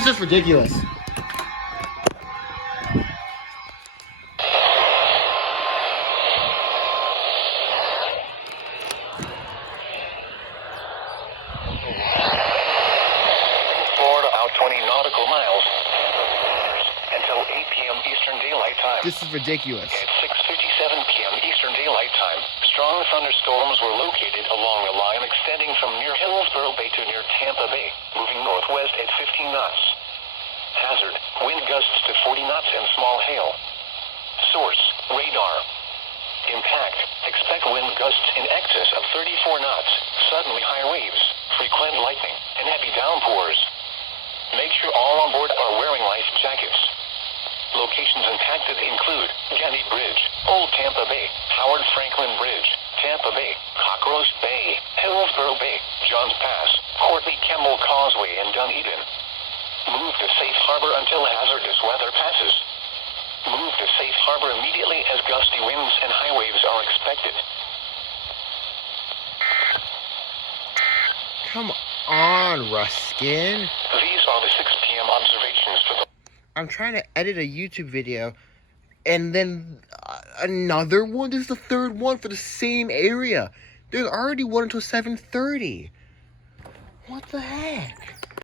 This is ridiculous. Florida out 20 nautical miles until 8 p.m. Eastern Daylight Time. This is ridiculous. At 6:57 p.m. Eastern Daylight Time, strong thunderstorms were located along a line extending from near Hillsborough Bay to near Tampa Bay, moving northwest at 15 knots. Hazard, wind gusts to 40 knots and small hail. Source, radar. Impact, expect wind gusts in excess of 34 knots, suddenly high waves, frequent lightning, and heavy downpours. Make sure all on board are wearing life jackets. Locations impacted include Gandy Bridge, Old Tampa Bay, Howard Frankland Bridge, Tampa Bay, Cockroach Bay, Hillsborough Bay, Johns Pass, Courtney Campbell Causeway, and Dunedin. Move to safe harbor until hazardous weather passes. Move to safe harbor immediately as gusty winds and high waves are expected. Come on, Ruskin. These are the 6 p.m. observations for the... I'm trying to edit a YouTube video, and then another one? This is the third one for the same area. There's already one until 7:30. What the heck?